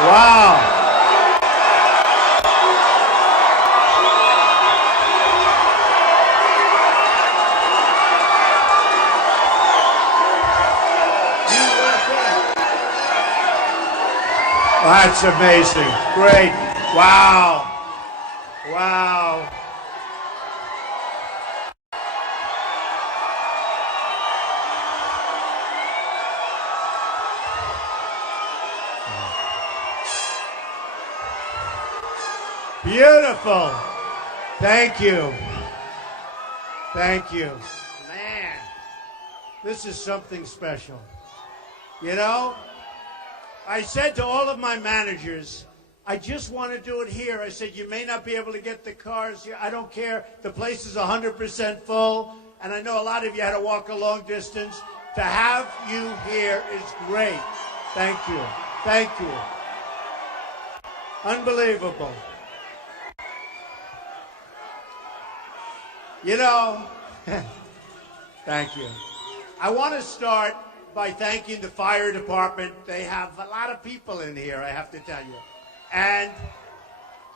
Wow. That's amazing. Great. Wow. Wow. Beautiful. Thank you. Thank you. Man, this is something special. You know, I said to all of my managers, I just want to do it here. I said, you may not be able to get the cars here. I don't care. The place is 100% full. And I know a lot of you had to walk a long distance. To have you here is great. Thank you. Thank you. Unbelievable. You know, thank you. I want to start by thanking the fire department. They have a lot of people in here, I have to tell you. And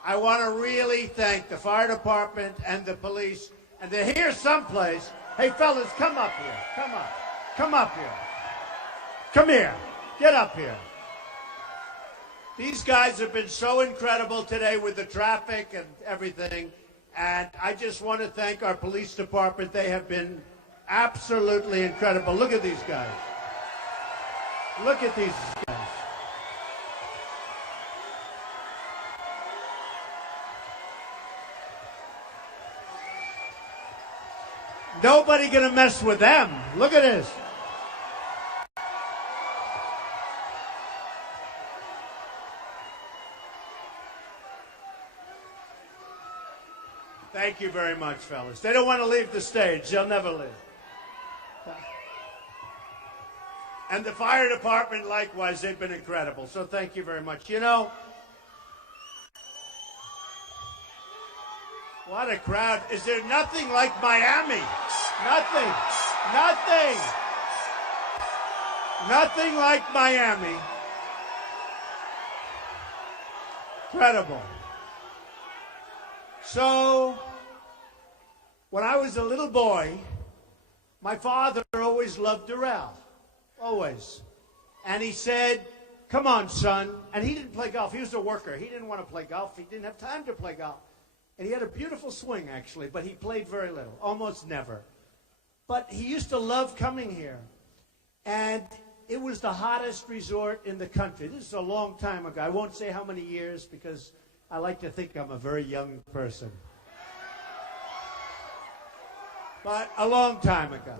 I want to really thank the fire department and the police. And they're here someplace. Hey, fellas, come up here. Come up. Come up here. Come here. Get up here. These guys have been so incredible today with the traffic and everything. And I just want to thank our police department. They have been absolutely incredible. Look at these guys. Look at these guys. Nobody gonna mess with them. Look at this. Thank you very much, fellas. They don't want to leave the stage. They'll never leave. And the fire department, likewise, they've been incredible. So thank you very much. You know, what a crowd. Is there nothing like Miami? Nothing. Nothing. Nothing like Miami. Incredible. So, when I was a little boy, my father always loved Doral. Always. And he said, come on, son. And he didn't play golf. He was a worker. He didn't want to play golf. He didn't have time to play golf. And he had a beautiful swing, actually, but he played very little, almost never. But he used to love coming here. And it was the hottest resort in the country. This is a long time ago. I won't say how many years because I like to think I'm a very young person. But a long time ago,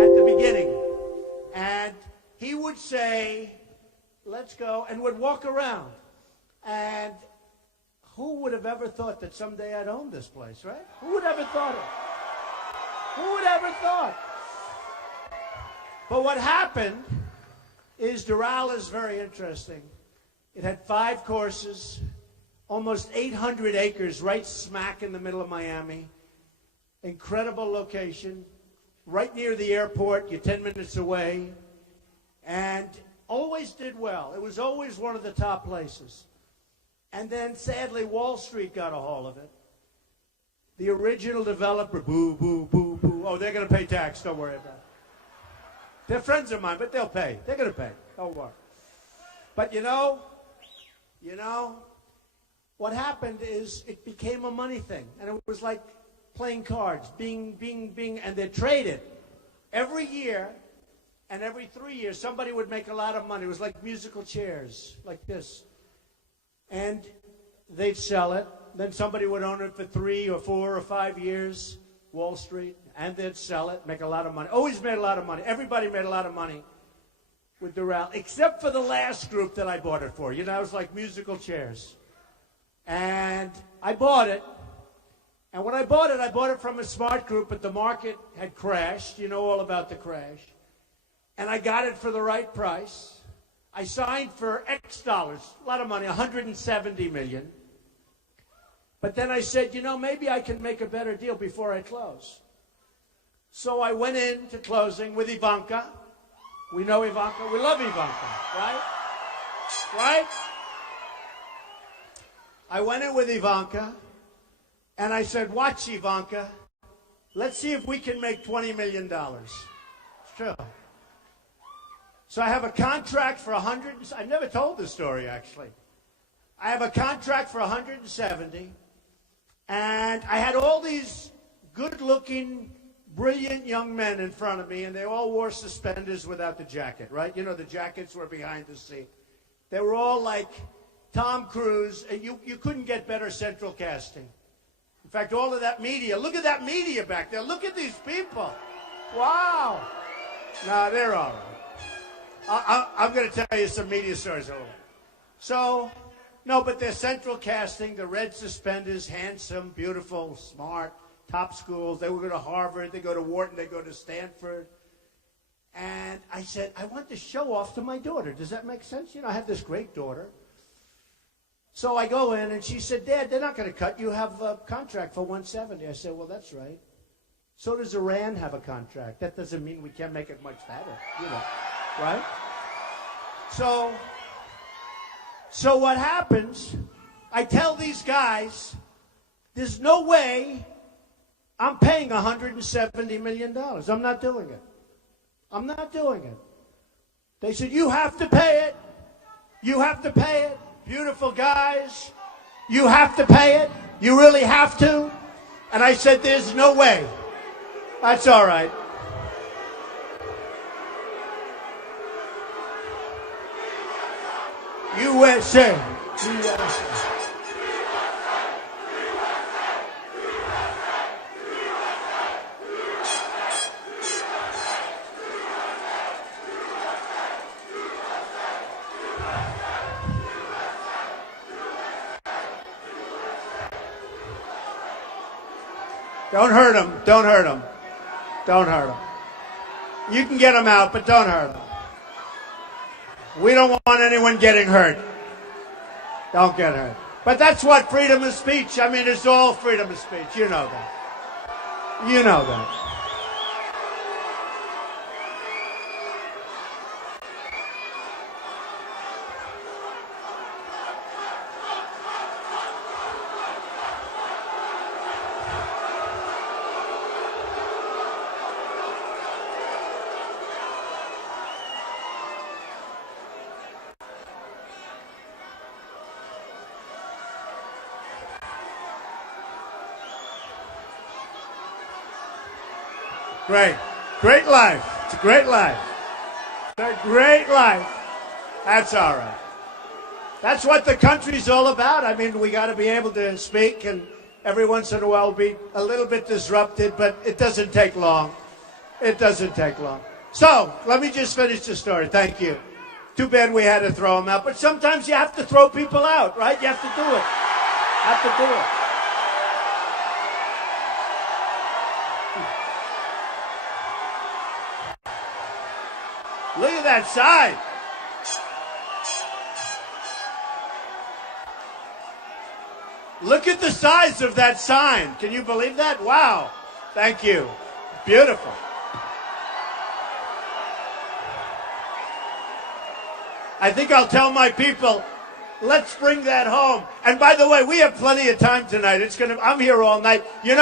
at the beginning. And he would say, let's go, and would walk around. And who would have ever thought that someday I'd own this place, right? Who would ever thought it? Who would ever thought? But what happened is Doral is very interesting. It had 5 courses, almost 800 acres right smack in the middle of Miami. Incredible location. Right near the airport, you're 10 minutes away. And always did well. It was always one of the top places. And then, sadly, Wall Street got a hold of it. The original developer, boo, boo, boo, boo. Oh, they're going to pay tax. Don't worry about it. They're friends of mine, but they'll pay. They're going to pay. Don't worry. But you know, what happened is it became a money thing. And it was like playing cards, bing, bing, bing, and they traded. Every year and every 3 years, somebody would make a lot of money. It was like musical chairs, like this. And they'd sell it. Then somebody would own it for 3 or 4 or 5 years, Wall Street, and they'd sell it, make a lot of money. Always made a lot of money. Everybody made a lot of money with Doral, except for the last group that I bought it for. You know, it was like musical chairs. And I bought it. And when I bought it from a smart group, but the market had crashed. You know all about the crash. And I got it for the right price. I signed for X dollars, a lot of money, 170 million. But then I said, you know, maybe I can make a better deal before I close. So I went into closing with Ivanka. We know Ivanka. We love Ivanka, right? Right? I went in with Ivanka, and I said, watch, Ivanka. Let's see if we can make $20 million. Sure. So I have a contract for 100. I've never told this story, actually. I have a contract for 170, and I had all these good-looking, brilliant young men in front of me, and they all wore suspenders without the jacket, right? You know, the jackets were behind the seat. They were all like Tom Cruise, and you couldn't get better central casting. In fact, all of that media, look at that media back there. Look at these people. Wow. No, they're all right. I'm going to tell you some media stories. So, no, but they're central casting, the red suspenders, handsome, beautiful, smart, top schools. They would go to Harvard, they go to Wharton, they go to Stanford. And I said, I want to show off to my daughter. Does that make sense? You know, I have this great daughter. So I go in, and she said, Dad, they're not going to cut. You have a contract for 170. I said, well, that's right. So does Iran have a contract. That doesn't mean we can't make it much better, you know, right? So what happens, I tell these guys, there's no way I'm paying $170 million. I'm not doing it. I'm not doing it. They said, you have to pay it. You have to pay it. Beautiful guys, you have to pay it. You really have to. And I said, there's no way. That's all right. USA. USA. Don't hurt him. Don't hurt him. Don't hurt him. You can get him out, but don't hurt him. We don't want anyone getting hurt. Don't get hurt. But that's what freedom of speech. I mean, it's all freedom of speech. You know that. You know that. Great. Great life. It's a great life. It's a great life. That's all right. That's what the country's all about. I mean, we got to be able to speak, and every once in a while be a little bit disrupted, but it doesn't take long. It doesn't take long. So, let me just finish the story. Thank you. Too bad we had to throw him out, but sometimes you have to throw people out, right? You have to do it. You have to do it. Look at that sign. Look at the size of that sign. Can you believe that? Wow. Thank you. Beautiful. I think I'll tell my people, let's bring that home. And by the way, we have plenty of time tonight. I'm here all night. You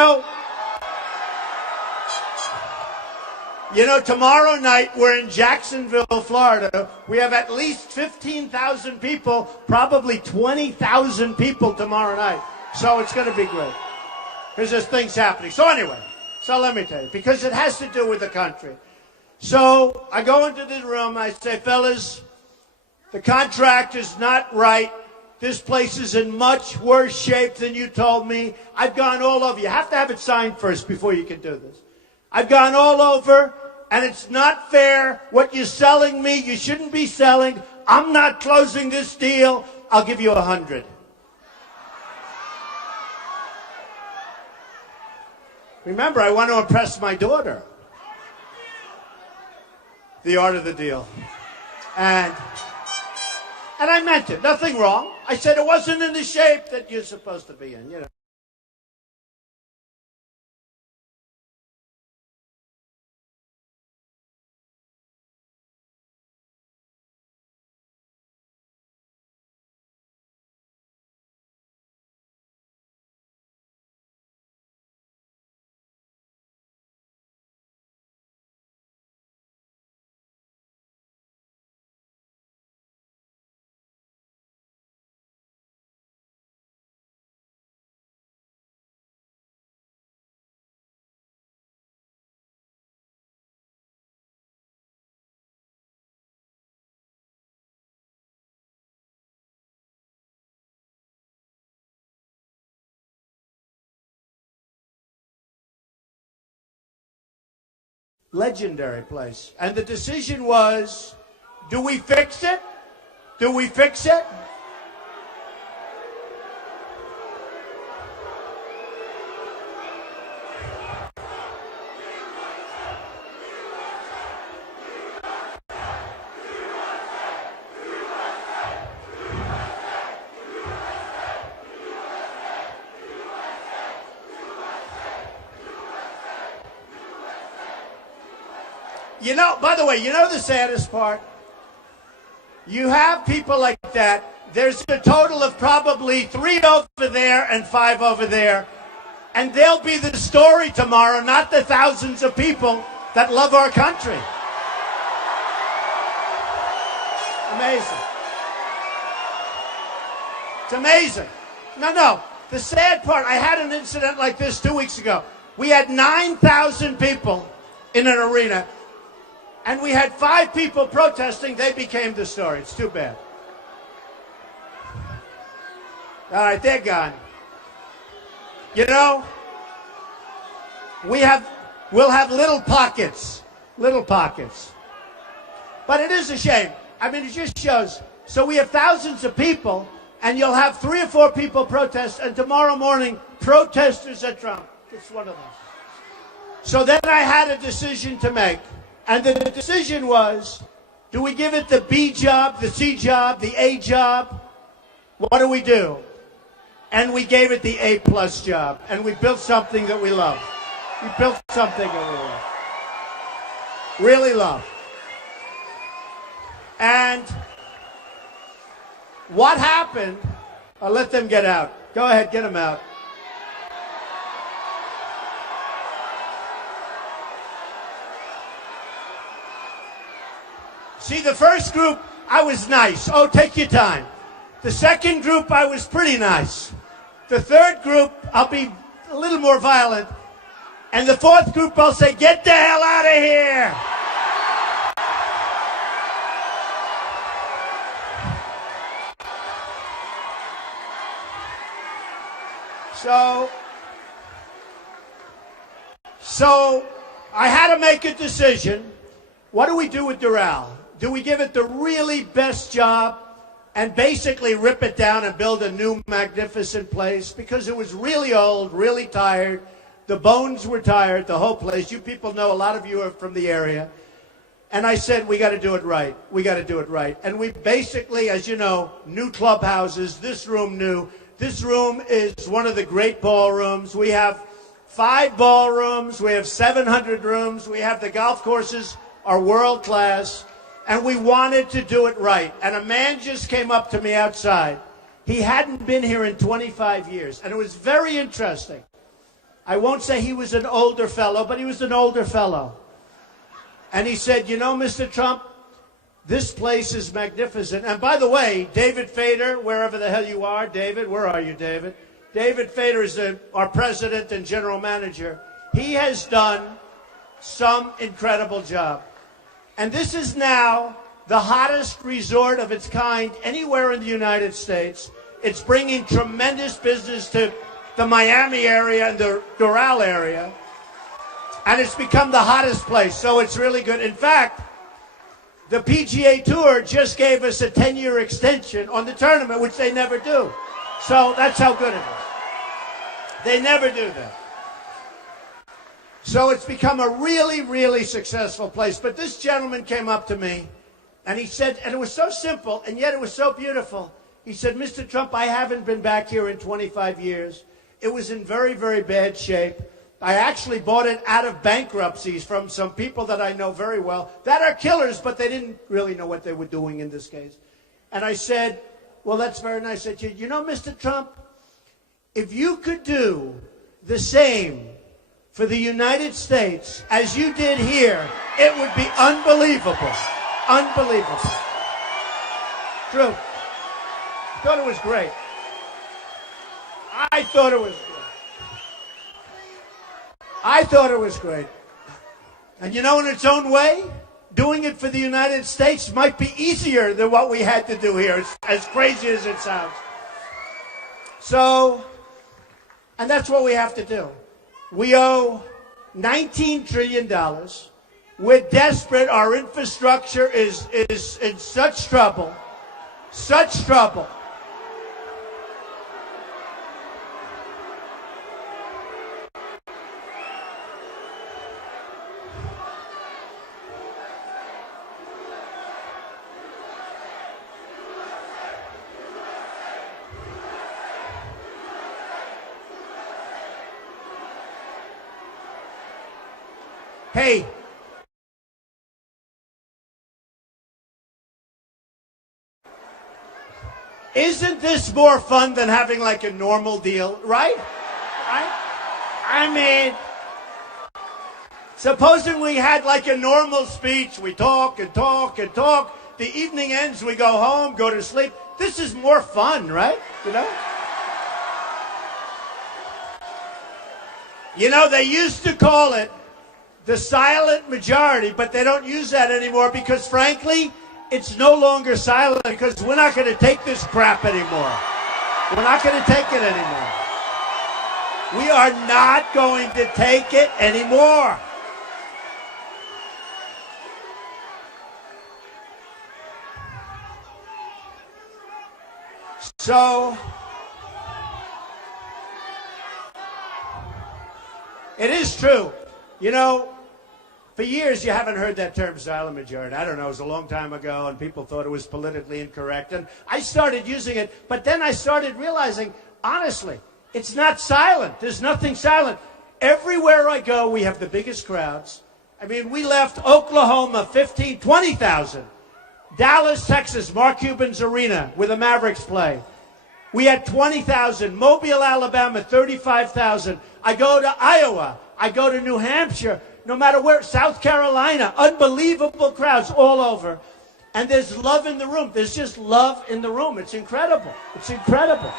know, tomorrow night we're in Jacksonville, Florida. We have at least 15,000 people, probably 20,000 people tomorrow night. So it's going to be great because there's things happening. So anyway, let me tell you, because it has to do with the country. So I go into the room, I say, fellas, the contract is not right. This place is in much worse shape than you told me. I've gone all over. You have to have it signed first before you can do this. I've gone all over, and it's not fair. What you're selling me, you shouldn't be selling. I'm not closing this deal. I'll give you 100. Remember, I want to impress my daughter. The art of the deal. And I meant it. Nothing wrong. I said it wasn't in the shape that you're supposed to be in, you know. Legendary place. And the decision was, do we fix it? Do we fix it? You know, by the way, you know the saddest part? You have people like that. There's a total of probably 3 over there and 5 over there. And they'll be the story tomorrow, not the thousands of people that love our country. Amazing. It's amazing. No. The sad part, I had an incident like this 2 weeks ago. We had 9,000 people in an arena. And we had 5 people protesting. They became the story. It's too bad. All right, they're gone. You know, we'll have little pockets. But it is a shame. I mean, it just shows. So we have thousands of people, and you'll have 3 or 4 people protest, and tomorrow morning, protesters at Trump. It's one of them. So then I had a decision to make. And the decision was, do we give it the B job, the C job, the A job? What do we do? And we gave it the A+ job. And we built something that we love. We built something that we love. Really love. And what happened, I'll let them get out. Go ahead, get them out. See, the first group, I was nice. Oh, take your time. The second group, I was pretty nice. The third group, I'll be a little more violent. And the fourth group, I'll say, get the hell out of here. So I had to make a decision. What do we do with Doral? Do we give it the really best job and basically rip it down and build a new magnificent place? Because it was really old, really tired. The bones were tired, the whole place. You people know, a lot of you are from the area. And I said, we got to do it right. We got to do it right. And we basically, as you know, new clubhouses, this room new. This room is one of the great ballrooms. We have 5 ballrooms. We have 700 rooms. We have the golf courses are world class. And we wanted to do it right. And a man just came up to me outside. He hadn't been here in 25 years. And it was very interesting. I won't say he was an older fellow, but he was an older fellow. And he said, you know, Mr. Trump, this place is magnificent. And by the way, David Fader, wherever the hell you are, David, where are you, David? David Fader is our president and general manager. He has done some incredible job. And this is now the hottest resort of its kind anywhere in the United States. It's bringing tremendous business to the Miami area and the Doral area. And it's become the hottest place, so it's really good. In fact, the PGA Tour just gave us a 10-year extension on the tournament, which they never do. So that's how good it is. They never do that. So it's become a really, really successful place. But this gentleman came up to me, and he said, and it was so simple, and yet it was so beautiful. He said, Mr. Trump, I haven't been back here in 25 years. It was in very, very bad shape. I actually bought it out of bankruptcies from some people that I know very well that are killers, but they didn't really know what they were doing in this case. And I said, well, that's very nice. I said, you know, Mr. Trump, if you could do the same for the United States as you did here, it would be unbelievable. Unbelievable. True. I thought it was great. I thought it was great. I thought it was great. And you know, in its own way, doing it for the United States might be easier than what we had to do here, as crazy as it sounds. So, and that's what we have to do. We owe $19 trillion. We're desperate. Our infrastructure is in such trouble. Such trouble. Hey, isn't this more fun than having like a normal deal, right? I mean, supposing we had like a normal speech, we talk and talk and talk. The evening ends, we go home, go to sleep. This is more fun, right? You know, they used to call it the silent majority, but they don't use that anymore because, frankly, it's no longer silent because we're not going to take this crap anymore. We're not going to take it anymore. We are not going to take it anymore. So, it is true. You know, for years you haven't heard that term silent majority. I don't know, it was a long time ago and people thought it was politically incorrect. And I started using it, but then I started realizing, honestly, it's not silent. There's nothing silent. Everywhere I go, we have the biggest crowds. I mean, we left Oklahoma 20,000. Dallas, Texas, Mark Cuban's Arena where the Mavericks play. We had 20,000. Mobile, Alabama, 35,000. I go to Iowa. I go to New Hampshire. No matter where, South Carolina, unbelievable crowds all over. And there's love in the room. There's just love in the room. It's incredible. It's incredible.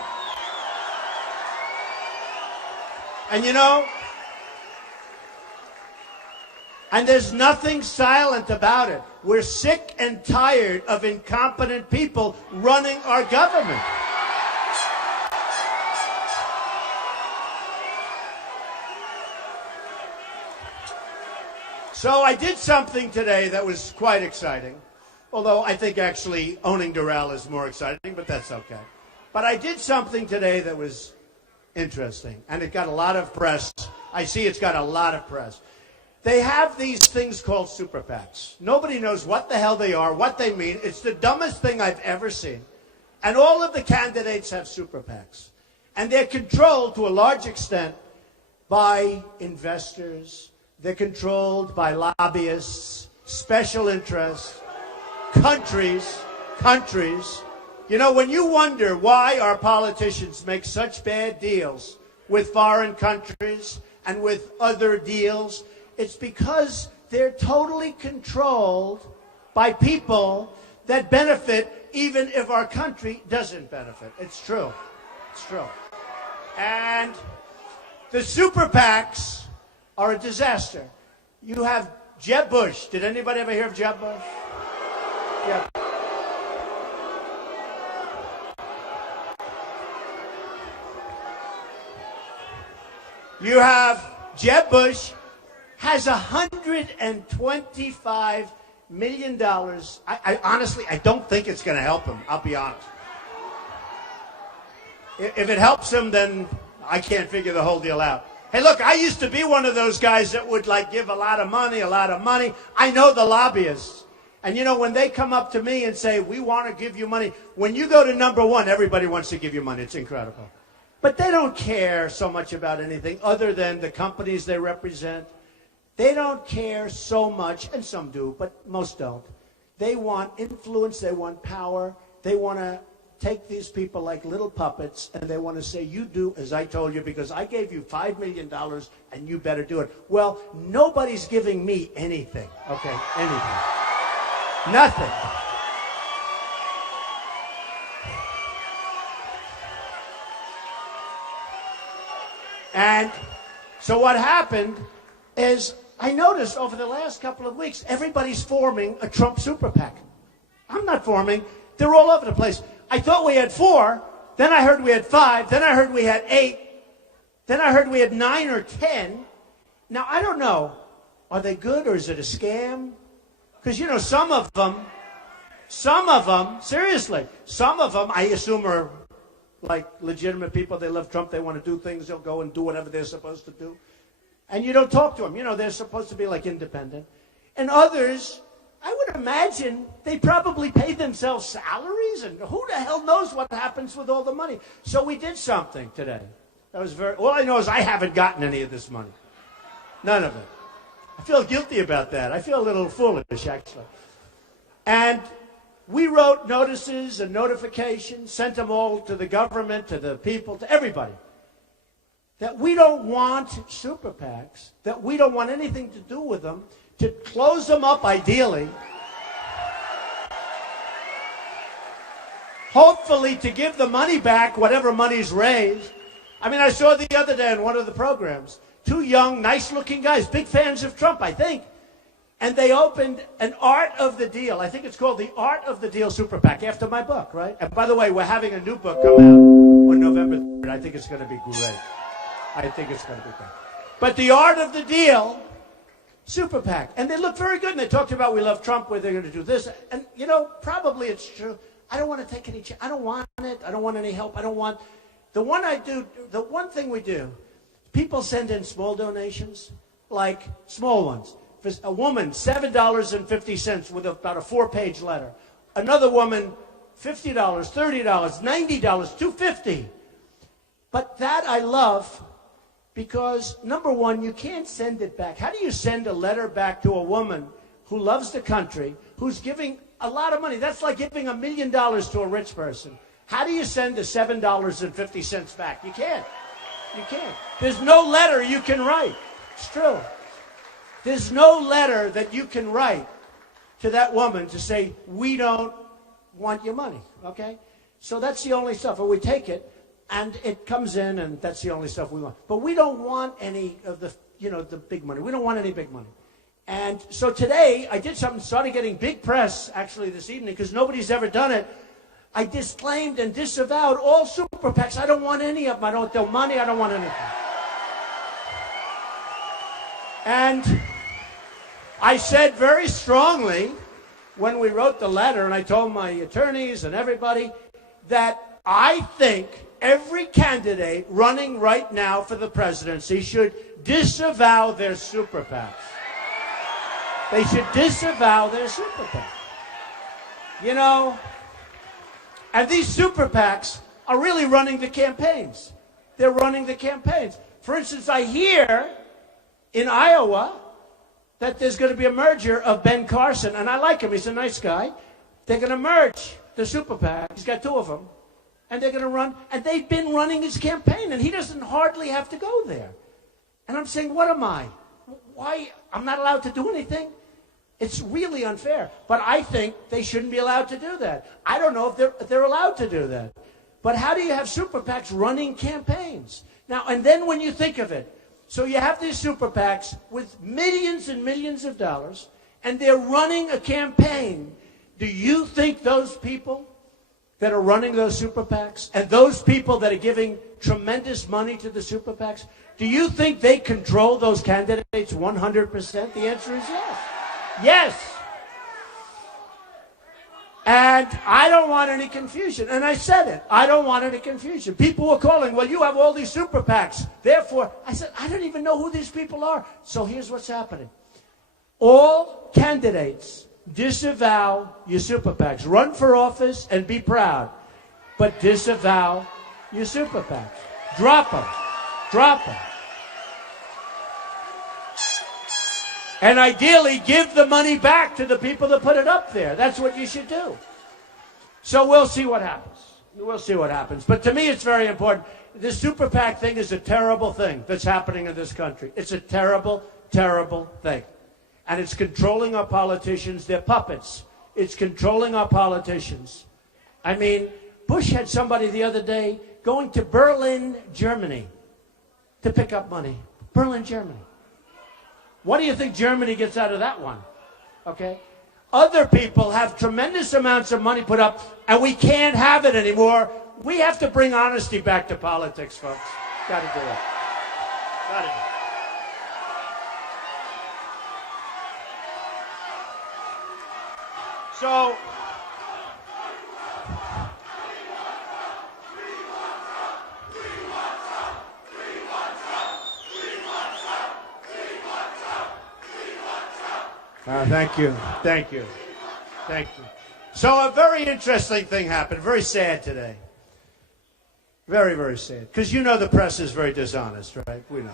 And you know, and there's nothing silent about it. We're sick and tired of incompetent people running our government. So I did something today that was quite exciting, although I think actually owning Doral is more exciting, but that's okay. But I did something today that was interesting, and it got a lot of press. I see it's got a lot of press. They have these things called super PACs. Nobody knows what the hell they are, what they mean. It's the dumbest thing I've ever seen. And all of the candidates have super PACs. And they're controlled to a large extent by investors. They're controlled by lobbyists, special interests, countries. You know, when you wonder why our politicians make such bad deals with foreign countries and with other deals, it's because they're totally controlled by people that benefit even if our country doesn't benefit. It's true. It's true. And the super PACs are a disaster. You have Jeb Bush. Did anybody ever hear of Jeb Bush? Yeah. You have Jeb Bush has $125 million. I honestly, I don't think it's going to help him. I'll be honest. If it helps him, then I can't figure the whole deal out. Hey, look, I used to be one of those guys that would like give a lot of money. I know the lobbyists. And you know, when they come up to me and say, we want to give you money, when you go to number one, everybody wants to give you money. It's incredible. But they don't care so much about anything other than the companies they represent. They don't care so much, and some do, but most don't. They want influence, they want power, they want to take these people like little puppets, and they want to say, you do as I told you because I gave you $5 million and you better do it. Well, nobody's giving me anything, okay, anything. Nothing. And so what happened is I noticed over the last couple of weeks, everybody's forming a Trump super PAC. I'm not forming. They're all over the place. I thought we had 4. Then I heard we had 5. Then I heard we had 8. Then I heard we had 9 or 10. Now, I don't know. Are they good or is it a scam? Because, you know, some of them, seriously, some of them I assume are like legitimate people. They love Trump. They want to do things. They'll go and do whatever they're supposed to do. And you don't talk to them. You know, they're supposed to be like independent. And others, I would imagine they probably pay themselves salaries. And who the hell knows what happens with all the money? So we did something today. That was all I know is I haven't gotten any of this money. None of it. I feel guilty about that. I feel a little foolish, actually. And we wrote notices and notifications, sent them all to the government, to the people, to everybody, that we don't want super PACs, that we don't want anything to do with them, to close them up ideally, hopefully to give the money back, whatever money's raised. I mean, I saw the other day in one of the programs, two young, nice-looking guys, big fans of Trump, I think, and they opened an Art of the Deal. I think it's called the Art of the Deal Super PAC, after my book, right? And by the way, we're having a new book come out on November 3rd. I think it's going to be great. I think it's going to be great. But the Art of the Deal Super PAC. And they look very good. And they talked about we love Trump, where they're going to do this. And, you know, probably it's true. I don't want to take any chance. I don't want it. I don't want any help. I don't want... The one thing we do, people send in small donations, like small ones. For a woman, $7.50 with about a 4-page letter. Another woman, $50, $30, $90, $250. But that I love because, number one, you can't send it back. How do you send a letter back to a woman who loves the country, who's giving a lot of money? That's like giving $1 million to a rich person. How do you send the $7.50 back? You can't. You can't. There's no letter you can write. It's true. There's no letter that you can write to that woman to say, we don't want your money, okay? So that's the only stuff. Or we take it, and it comes in, and that's the only stuff we want. But we don't want any of the, you know, the big money. We don't want any big money. And so today, I did something, started getting big press, actually, this evening, because nobody's ever done it. I disclaimed and disavowed all super PACs. I don't want any of them. I don't want their money. I don't want anything. And I said very strongly when we wrote the letter, and I told my attorneys and everybody, that I think every candidate running right now for the presidency should disavow their super PACs. They should disavow their super PACs. You know, and these super PACs are really running the campaigns. They're running the campaigns. For instance, I hear in Iowa that there's going to be a merger of Ben Carson, and I like him. He's a nice guy. They're going to merge the super PAC. He's got two of them. And they're going to run, and they've been running his campaign, and he doesn't hardly have to go there. And I'm saying, what am I? Why? I'm not allowed to do anything? It's really unfair. But I think they shouldn't be allowed to do that. I don't know if they're allowed to do that. But how do you have super PACs running campaigns? Now, and then when you think of it, so you have these super PACs with millions and millions of dollars, and they're running a campaign. Do you think those people that are running those super PACs, and those people that are giving tremendous money to the super PACs, do you think they control those candidates 100%? The answer is yes. Yes. And I don't want any confusion. And I said it. I don't want any confusion. People were calling, well, you have all these super PACs. Therefore, I said, I don't even know who these people are. So here's what's happening. All candidates disavow your super PACs. Run for office and be proud. But disavow your super PACs. Drop them. Drop them. And ideally, give the money back to the people that put it up there. That's what you should do. So we'll see what happens. We'll see what happens. But to me, it's very important. This super PAC thing is a terrible thing that's happening in this country. It's a terrible, terrible thing. And it's controlling our politicians. They're puppets. It's controlling our politicians. I mean, Bush had somebody the other day going to Berlin, Germany, to pick up money. Berlin, Germany. What do you think Germany gets out of that one? Okay? Other people have tremendous amounts of money put up, and we can't have it anymore. We have to bring honesty back to politics, folks. Got to do it. Got to do it. So, thank you. Thank you. Thank you. So a very interesting thing happened. Very sad today. Very, very sad. Because you know the press is very dishonest, right? We know.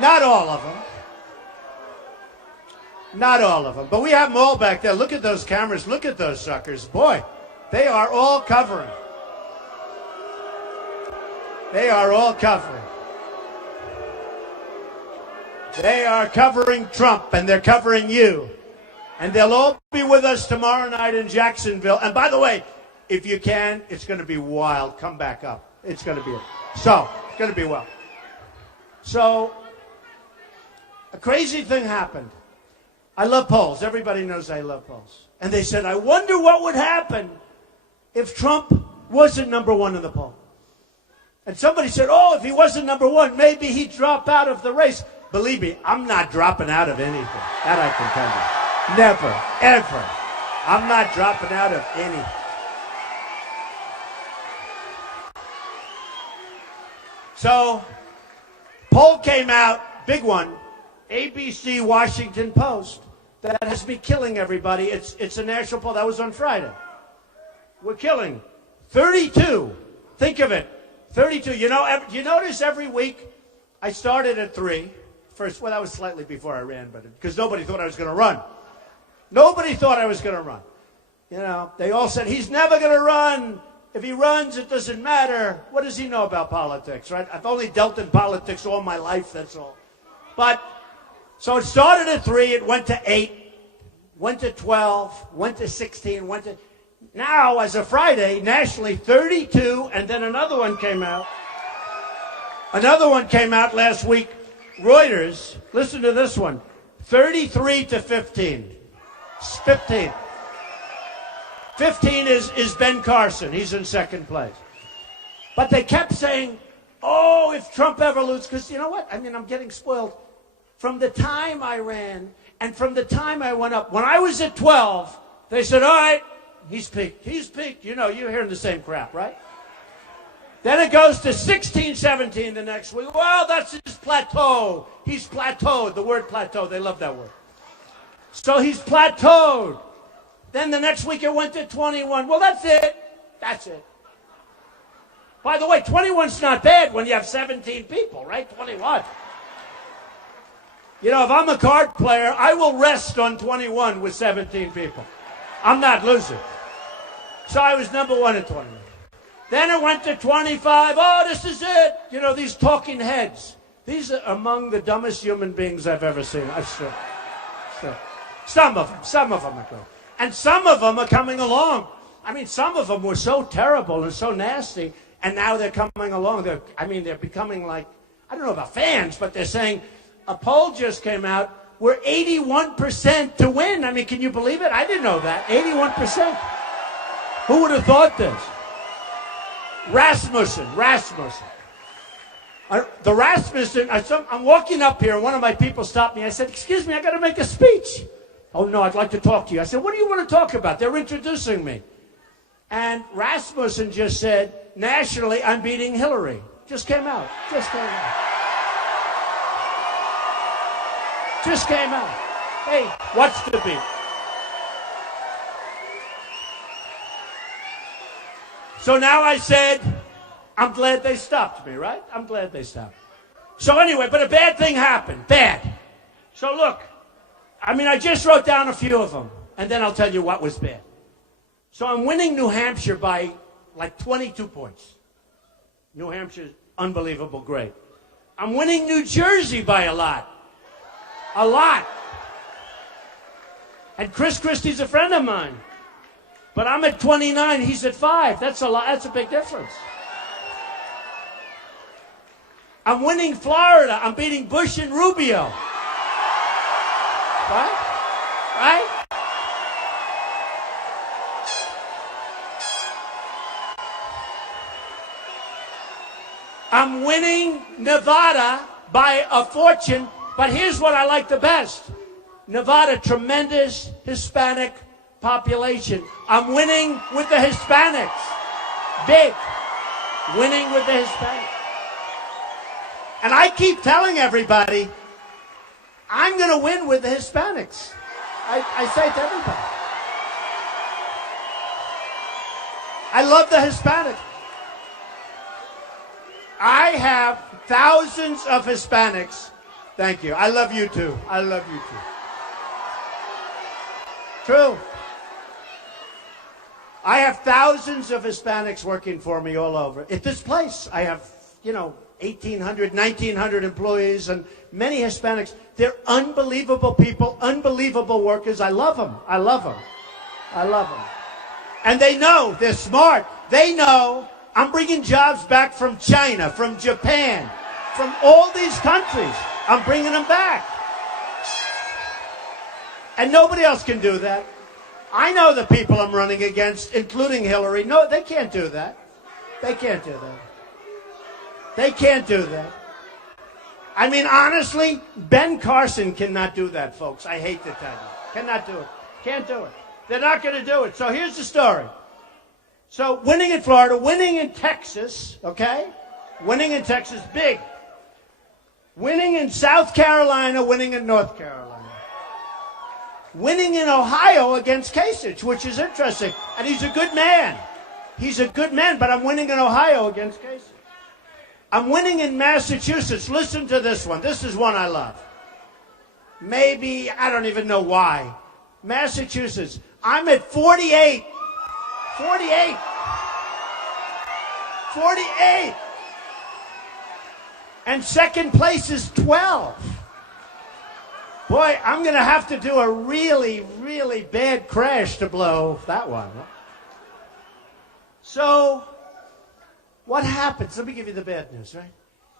Not all of them. Not all of them. But we have them all back there. Look at those cameras. Look at those suckers. Boy, they are all covering. They are all covering. They are covering Trump, and they're covering you. And they'll all be with us tomorrow night in Jacksonville. And by the way, if you can, it's going to be wild. Come back up. It's going to be it's going to be wild. So, a crazy thing happened. I love polls. Everybody knows I love polls. And they said, I wonder what would happen if Trump wasn't number one in the poll. And somebody said, oh, if he wasn't number one, maybe he'd drop out of the race. Believe me, I'm not dropping out of anything. That I can tell you. Never, ever. I'm not dropping out of anything. So, poll came out, big one, ABC Washington Post, that has me killing everybody. It's a national poll. That was on Friday. We're killing 32. Think of it. 32. You notice every week I started at 3. First, well, that was slightly before I ran, but because nobody thought I was going to run. Nobody thought I was going to run. You know, they all said, he's never going to run. If he runs, it doesn't matter. What does he know about politics, right? I've only dealt in politics all my life, that's all. But, so it started at 3, it went to 8, went to 12, went to 16, went to... Now, as of Friday, nationally, 32, and then another one came out. Another one came out last week. Reuters, listen to this one, 33 to 15. 15. 15 is Ben Carson. He's in second place. But they kept saying, oh, if Trump ever loses, because you know what? I mean, I'm getting spoiled. From the time I ran and from the time I went up, when I was at 12, they said, all right, he's peaked. He's peaked. You know, you're hearing the same crap, right? Then it goes to 16, 17 the next week. Well, that's his plateau. He's plateaued. The word plateau, they love that word. So he's plateaued. Then the next week it went to 21. Well, that's it. That's it. By the way, 21's not bad when you have 17 people, right? 21. You know, if I'm a card player, I will rest on 21 with 17 people. I'm not losing. So I was number 1 at 21. Then it went to 25. Oh, this is it. You know, these talking heads. These are among the dumbest human beings I've ever seen. I swear. Some of them are good. And some of them are coming along. I mean, some of them were so terrible and so nasty, and now they're coming along. They're becoming like, I don't know about fans, but they're saying, a poll just came out, we're 81% to win. I mean, can you believe it? I didn't know that. 81%. Who would have thought this? Rasmussen. The Rasmussen, I'm walking up here, and one of my people stopped me. I said, excuse me, I got to make a speech. Oh, no, I'd like to talk to you. I said, what do you want to talk about? They're introducing me. And Rasmussen just said, nationally, I'm beating Hillary. Just came out. Just came out. Hey, what's the beat? So now I said, I'm glad they stopped me, right? I'm glad they stopped. So anyway, but a bad thing happened. Bad. So look, I just wrote down a few of them, and then I'll tell you what was bad. So I'm winning New Hampshire by like 22 points. New Hampshire's unbelievable, great. I'm winning New Jersey by a lot. A lot. And Chris Christie's a friend of mine. But I'm at 29, he's at 5. That's a lot. That's a big difference. I'm winning Florida. I'm beating Bush and Rubio. Right? I'm winning Nevada by a fortune, but here's what I like the best. Nevada, tremendous Hispanic population. I'm winning with the Hispanics. Big. Winning with the Hispanics. And I keep telling everybody, I'm going to win with the Hispanics. I say it to everybody. I love the Hispanics. I have thousands of Hispanics. Thank you. I love you too. I love you too. True. I have thousands of Hispanics working for me all over. At this place, I have, 1,800, 1,900 employees and many Hispanics. They're unbelievable people, unbelievable workers. I love them. I love them. I love them. And they know, they're smart. They know I'm bringing jobs back from China, from Japan, from all these countries. I'm bringing them back. And nobody else can do that. I know the people I'm running against, including Hillary. No, they can't do that. They can't do that. They can't do that. I mean, honestly, Ben Carson cannot do that, folks. I hate to tell you. Cannot do it. Can't do it. They're not going to do it. So here's the story. So winning in Florida, winning in Texas, okay? Winning in Texas, big. Winning in South Carolina, winning in North Carolina. Winning in Ohio against Kasich, which is interesting. And he's a good man. He's a good man, but I'm winning in Ohio against Kasich. I'm winning in Massachusetts. Listen to this one. This is one I love. Maybe, I don't even know why. Massachusetts. I'm at 48. 48. 48. And second place is 12. Boy, I'm going to have to do a really, really bad crash to blow that one. So, what happens? Let me give you the bad news, right?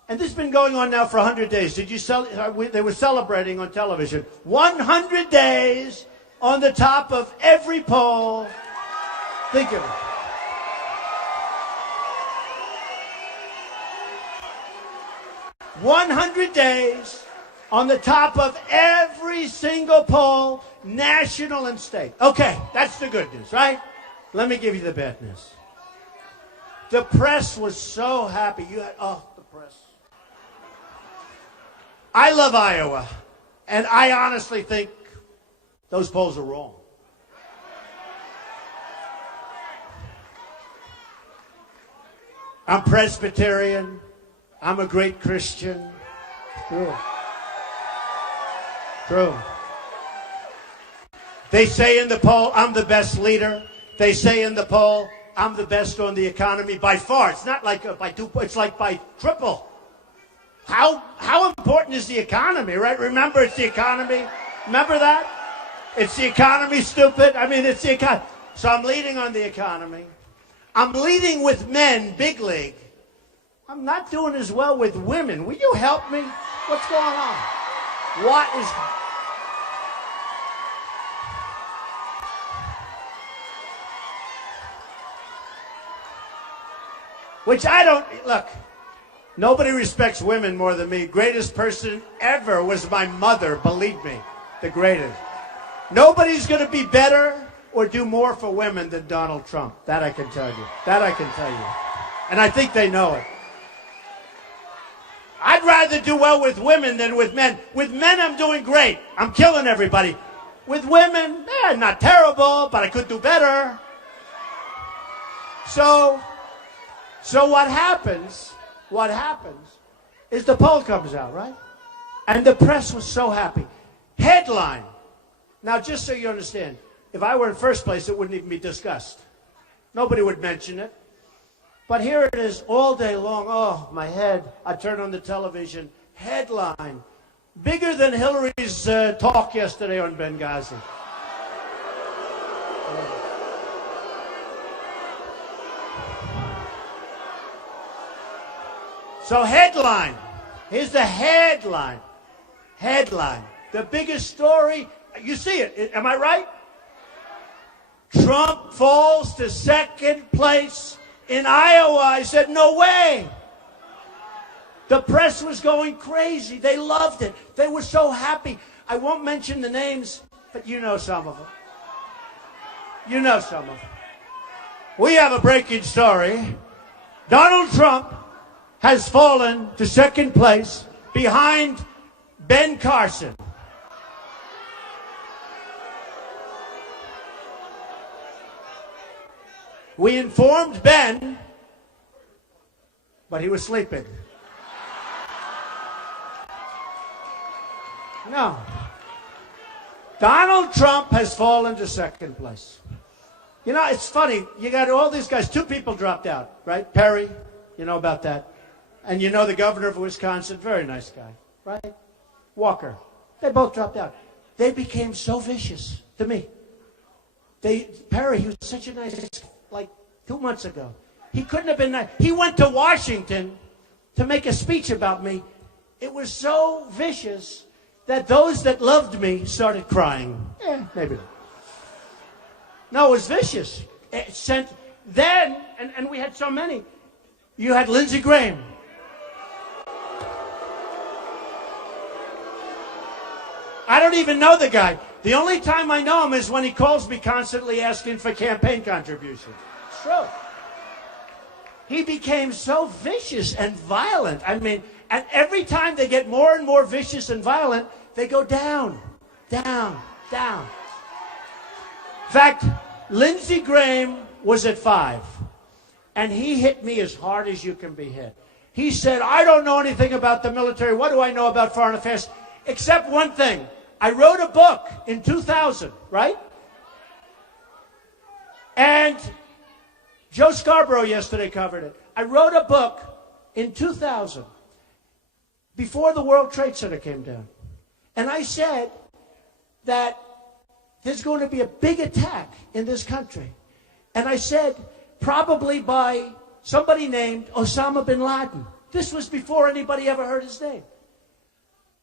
And this has been going on now for 100 days. Did you they were celebrating on television. 100 days on the top of every poll. Think of it. 100 days on the top of every single poll, national and state. Okay, that's the good news, right? Let me give you the bad news. The press was so happy. The press. I love Iowa, and I honestly think those polls are wrong. I'm Presbyterian. I'm a great Christian. True. True. They say in the poll, I'm the best leader. They say in the poll, I'm the best on the economy by far. It's not like by two, it's like by triple. How important is the economy, right? Remember, it's the economy. Remember that? It's the economy, stupid. I mean, it's the economy. So I'm leading on the economy. I'm leading with men, big league. I'm not doing as well with women. Will you help me? What's going on? What is... Which I don't... Look, nobody respects women more than me. Greatest person ever was my mother, believe me. The greatest. Nobody's going to be better or do more for women than Donald Trump. That I can tell you. That I can tell you. And I think they know it. I'd rather do well with women than with men. With men, I'm doing great. I'm killing everybody. With women, not terrible, but I could do better. So what happens is the poll comes out, right? And the press was so happy. Headline. Now, just so you understand, if I were in first place, it wouldn't even be discussed. Nobody would mention it. But here it is all day long. Oh, my head. I turn on the television. Headline. Bigger than Hillary's talk yesterday on Benghazi. So headline. Here's the headline. Headline. The biggest story. You see it. Am I right? Trump falls to second place in Iowa. I said, no way. The press was going crazy. They loved it. They were so happy. I won't mention the names, but you know some of them. You know some of them. We have a breaking story. Donald Trump has fallen to second place behind Ben Carson. We informed Ben, but he was sleeping. No. Donald Trump has fallen to second place. You know, it's funny. You got all these guys. 2 people dropped out, right? Perry, you know about that. And you know the governor of Wisconsin, very nice guy, right? Walker. They both dropped out. They became so vicious to me. Perry, he was such a nice, like 2 months ago. He couldn't have been nice. He went to Washington to make a speech about me. It was so vicious that those that loved me started crying. Maybe not. No, it was vicious. It sent then, and we had so many. You had Lindsey Graham. I don't even know the guy. The only time I know him is when he calls me constantly asking for campaign contributions. It's true. He became so vicious and violent. I mean, and every time they get more and more vicious and violent, they go down, down, down. In fact, Lindsey Graham was at 5, and he hit me as hard as you can be hit. He said, I don't know anything about the military. What do I know about foreign affairs? Except one thing. I wrote a book in 2000, right? And Joe Scarborough yesterday covered it. I wrote a book in 2000, before the World Trade Center came down. And I said that there's going to be a big attack in this country. And I said, probably by somebody named Osama bin Laden. This was before anybody ever heard his name.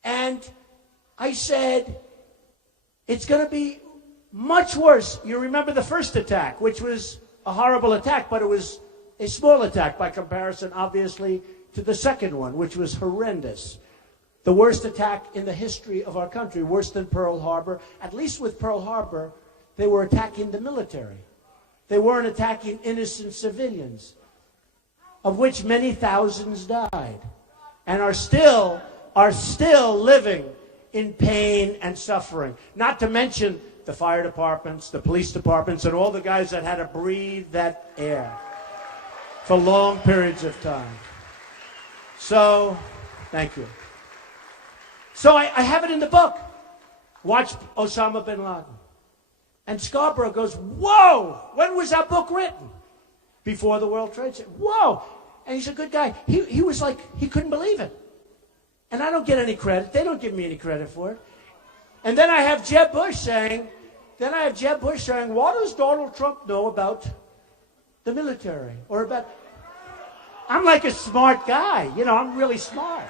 And I said, it's going to be much worse. You remember the first attack, which was a horrible attack, but it was a small attack by comparison, obviously, to the second one, which was horrendous. The worst attack in the history of our country, worse than Pearl Harbor. At least with Pearl Harbor, they were attacking the military. They weren't attacking innocent civilians, of which many thousands died, and are still living in pain and suffering. Not to mention the fire departments, the police departments, and all the guys that had to breathe that air for long periods of time. So, thank you. So I have it in the book. Watch Osama bin Laden. And Scarborough goes, whoa, when was that book written? Before the World Trade Center. Whoa. And he's a good guy. He was like, he couldn't believe it. And I don't get any credit. They don't give me any credit for it. And then I have Jeb Bush saying, what does Donald Trump know about the military? Or about... I'm like a smart guy. You know, I'm really smart.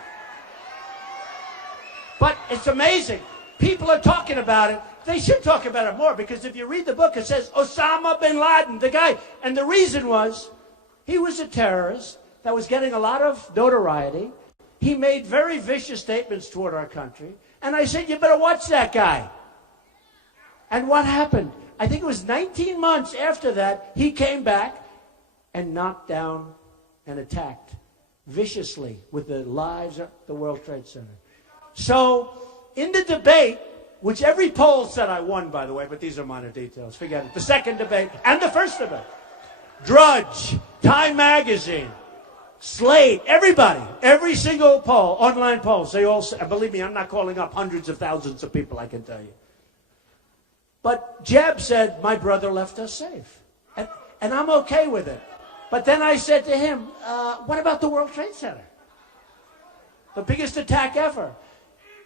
But it's amazing. People are talking about it. They should talk about it more, because if you read the book, it says Osama bin Laden, the guy. And the reason was he was a terrorist that was getting a lot of notoriety. He made very vicious statements toward our country. And I said, you better watch that guy. And what happened? I think it was 19 months after that, he came back and knocked down and attacked viciously with the lives of the World Trade Center. So, in the debate, which every poll said I won, by the way, but these are minor details, forget it. The second debate and the first debate. Drudge, Time Magazine, Slate, everybody, every single poll, online polls, they all say, believe me, I'm not calling up hundreds of thousands of people, I can tell you. But Jeb said, my brother left us safe. And I'm okay with it. But then I said to him, what about the World Trade Center? The biggest attack ever.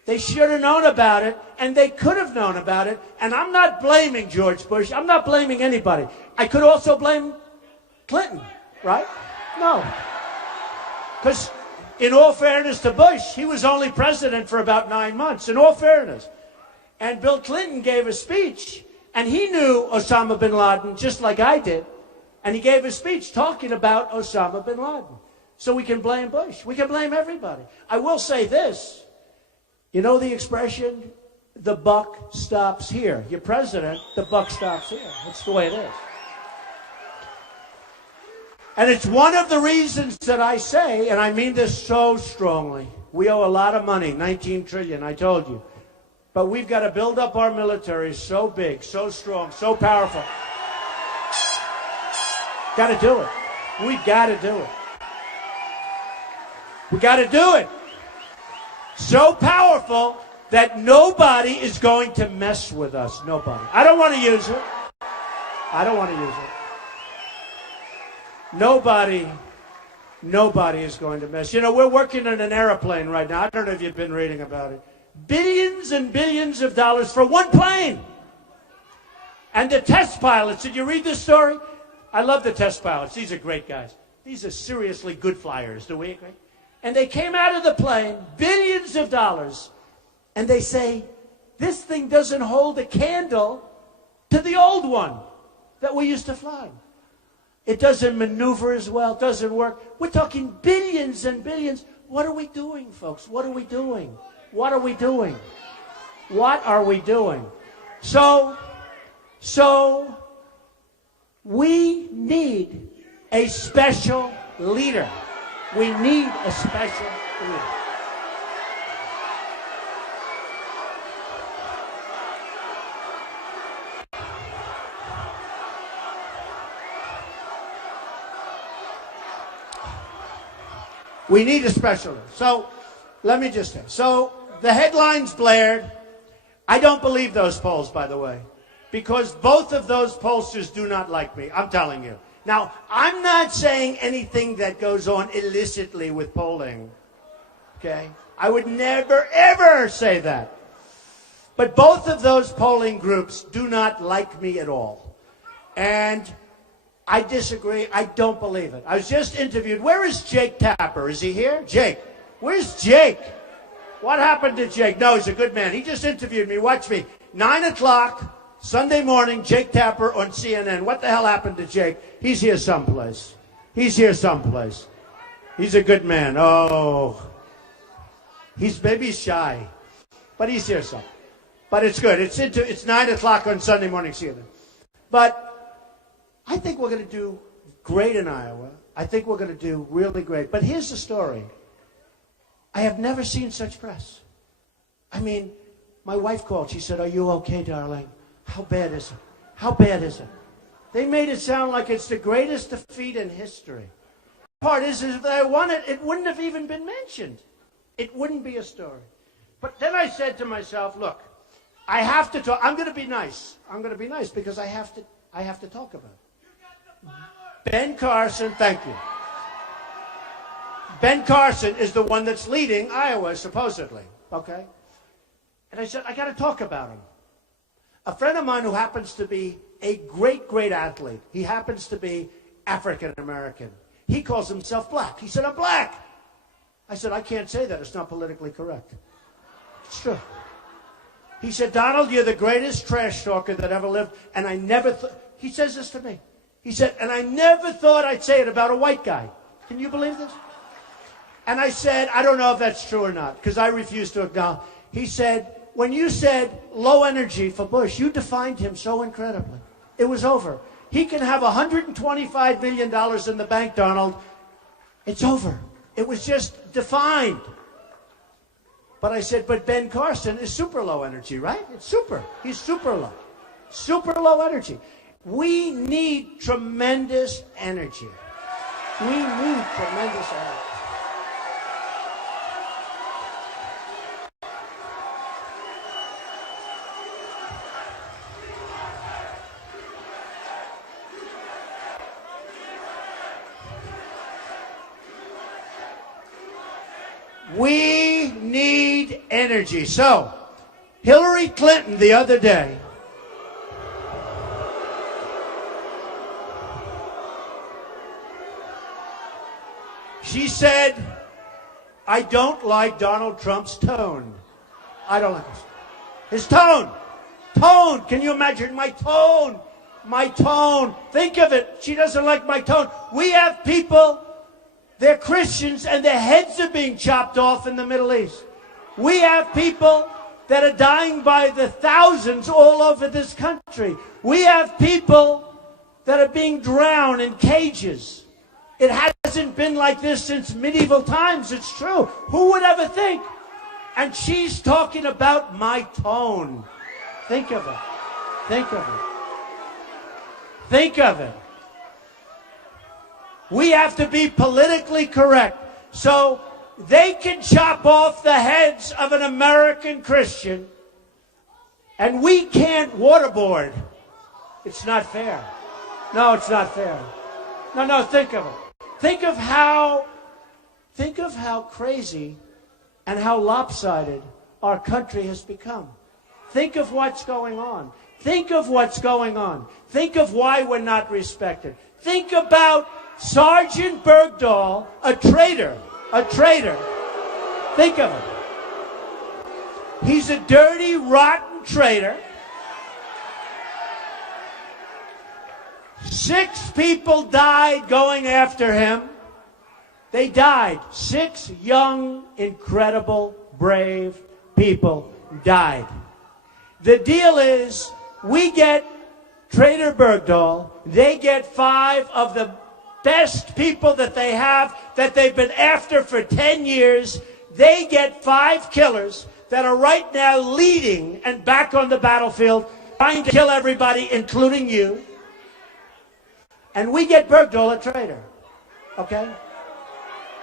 They should have known about it, and they could have known about it. And I'm not blaming George Bush. I'm not blaming anybody. I could also blame Clinton, right? No. Because in all fairness to Bush, he was only president for about 9 months, in all fairness. And Bill Clinton gave a speech, and he knew Osama bin Laden just like I did. And he gave a speech talking about Osama bin Laden. So we can blame Bush. We can blame everybody. I will say this. You know the expression, the buck stops here. Your president, the buck stops here. That's the way it is. And it's one of the reasons that I say, and I mean this so strongly, we owe a lot of money, 19 trillion, I told you. But we've got to build up our military so big, so strong, so powerful. Got to do it. We've got to do it. We got to do it. So powerful that nobody is going to mess with us. Nobody. I don't want to use it. I don't want to use it. Nobody is going to mess. You know, we're working on an airplane right now. I don't know if you've been reading about it. Billions and billions of dollars for one plane. And the test pilots, did you read this story? I love the test pilots. These are great guys. These are seriously good flyers. Do we agree? And they came out of the plane, billions of dollars, and they say, this thing doesn't hold a candle to the old one that we used to fly. It doesn't maneuver as well, doesn't work. We're talking billions and billions. What are we doing, folks? What are we doing? What are we doing? What are we doing? So we need a special leader. We need a special leader. We need a special leader. So let me just say. So the headlines blared. I don't believe those polls, by the way, because both of those pollsters do not like me. I'm telling you. Now, I'm not saying anything that goes on illicitly with polling, okay? I would never, ever say that. But both of those polling groups do not like me at all. And I disagree. I don't believe it. I was just interviewed. Where is Jake Tapper? Is he here? Jake. Where's Jake? What happened to Jake? No, he's a good man. He just interviewed me. Watch me. 9 o'clock. Sunday morning, Jake Tapper on CNN. What the hell happened to Jake? He's here someplace. He's here someplace. He's a good man. Oh. He's maybe shy. But he's here some. But it's good. It's 9 o'clock on Sunday morning, CNN. But I think we're going to do great in Iowa. I think we're going to do really great. But here's the story. I have never seen such press. I mean, my wife called. She said, "Are you okay, darling? How bad is it? How bad is it?" They made it sound like it's the greatest defeat in history. The part is if I won it, it wouldn't have even been mentioned. It wouldn't be a story. But then I said to myself, look, I have to talk. I'm going to be nice. I'm going to be nice because I have to talk about it. Ben Carson, thank you. Ben Carson is the one that's leading Iowa, supposedly. Okay? And I said, I got to talk about him. A friend of mine who happens to be a great, great athlete. He happens to be African American. He calls himself black. He said, "I'm black." I said, "I can't say that. It's not politically correct." It's true. He said, "Donald, you're the greatest trash talker that ever lived." And I never thought, he says this to me. He said, "And I never thought I'd say it about a white guy." Can you believe this? And I said, I don't know if that's true or not, because I refuse to acknowledge. He said, when you said low energy for Bush, you defined him so incredibly. It was over. He can have $125 million in the bank, Donald. It's over. It was just defined. But I said, but Ben Carson is super low energy, right? It's super. He's super low. Super low energy. We need tremendous energy. We need tremendous energy. We need energy. So, Hillary Clinton the other day she said, "I don't like Donald Trump's tone. I don't like his tone. Tone. Can you imagine my tone? My tone. Think of it. She doesn't like my tone. We have people, they're Christians, and their heads are being chopped off in the Middle East. We have people that are dying by the thousands all over this country. We have people that are being drowned in cages. It hasn't been like this since medieval times, it's true. Who would ever think? And she's talking about my tone. Think of it. Think of it. Think of it. We have to be politically correct. So they can chop off the heads of an American Christian, and we can't waterboard. It's not fair. No, it's not fair. No, think of it. Think of how crazy and how lopsided our country has become. Think of what's going on. Think of what's going on. Think of why we're not respected. Think about Sergeant Bergdahl, a traitor. A traitor. Think of it. He's a dirty, rotten traitor. 6 people died going after him. They died. 6 young, incredible, brave people died. The deal is, we get Traitor Bergdahl. They get 5 of the best people that they have, that they've been after for 10 years. They get 5 killers that are right now leading and back on the battlefield, trying to kill everybody, including you. And we get Bergdahl, a traitor. Okay?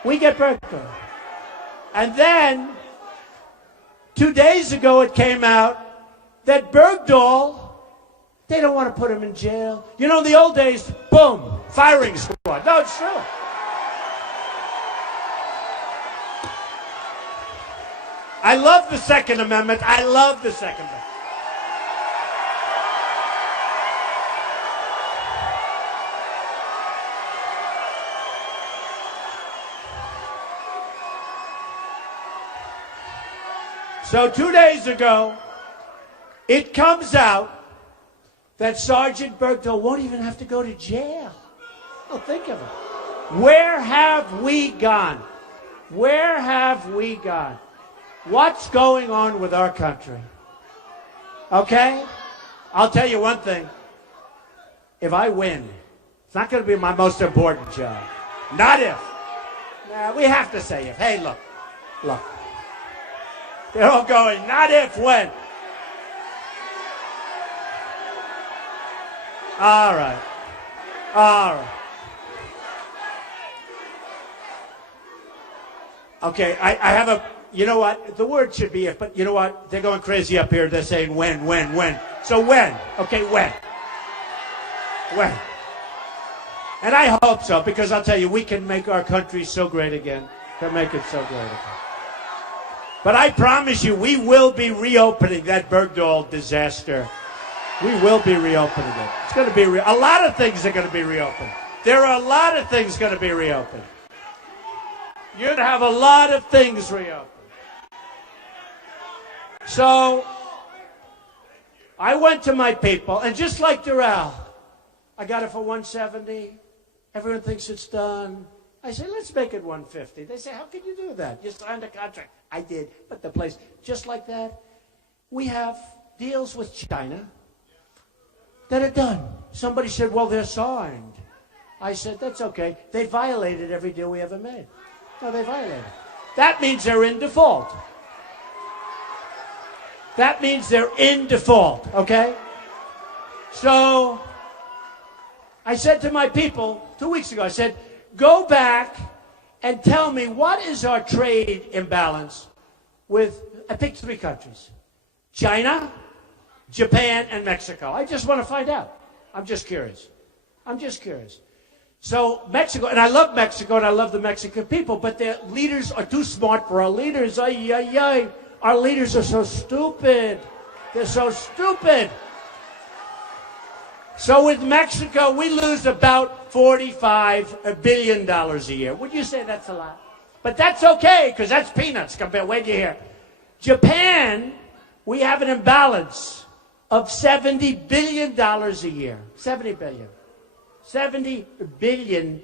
We get Bergdahl. And then, 2 days ago it came out that Bergdahl, they don't want to put him in jail. You know, in the old days, boom, firing squad. No, it's true. I love the Second Amendment. I love the Second Amendment. So 2 days ago, it comes out that Sergeant Bergdahl won't even have to go to jail. Oh, think of it. Where have we gone? Where have we gone? What's going on with our country? Okay? I'll tell you one thing. If I win, it's not going to be my most important job. Not if. Nah, we have to say if. Hey, look. They're all going, not if, when. All right. Okay, I have a, you know what? The word should be if, but you know what? They're going crazy up here. They're saying when. So when? Okay, when? When? And I hope so, because I'll tell you, we can make our country so great again. Can make it so great again. But I promise you, we will be reopening that Bergdahl disaster. We will be reopening it. It's going to be a lot of things are going to be reopened. There are a lot of things going to be reopened. You're going to have a lot of things reopened. So I went to my people, and just like Doral, I got it for $170. Everyone thinks it's done. I say, let's make it $150. They say, how can you do that? You signed a contract. I did, but the place, just like that, we have deals with China that are done. Somebody said, well, they're signed. I said, that's okay. They violated every deal we ever made. No, they violated. That means they're in default. That means they're in default, okay? So I said to my people 2 weeks ago, I said, go back and tell me what is our trade imbalance with, I picked 3 countries, China, Japan, and Mexico. I just want to find out. I'm just curious. So Mexico, and I love Mexico, and I love the Mexican people, but their leaders are too smart for our leaders. Our leaders are so stupid. They're so stupid. So with Mexico, we lose about $45 billion a year. Would you say that's a lot? But that's okay, because that's peanuts compared. Wait till you hear. Japan, we have an imbalance of $70 billion a year. 70 billion. 70 billion.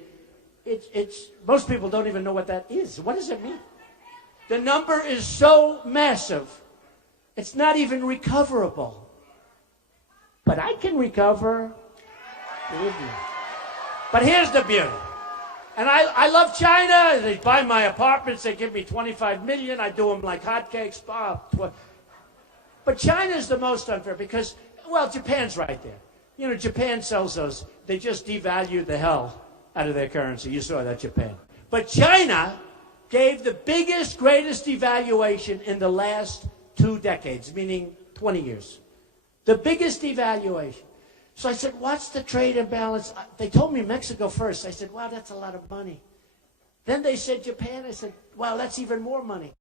It's most people don't even know what that is. What does it mean? The number is so massive It's not even recoverable. But I can recover. Believe me. But here's the beauty. And I love China. They buy my apartments. They give me $25 million. I do them like hotcakes. But China is the most unfair because, well, Japan's right there. You know, Japan sells those. They just devalued the hell out of their currency. You saw that, Japan. But China gave the biggest, greatest devaluation in the last 2 decades, meaning 20 years. The biggest devaluation. So I said, what's the trade imbalance? They told me Mexico first. I said, wow, that's a lot of money. Then they said Japan. I said, wow, that's even more money.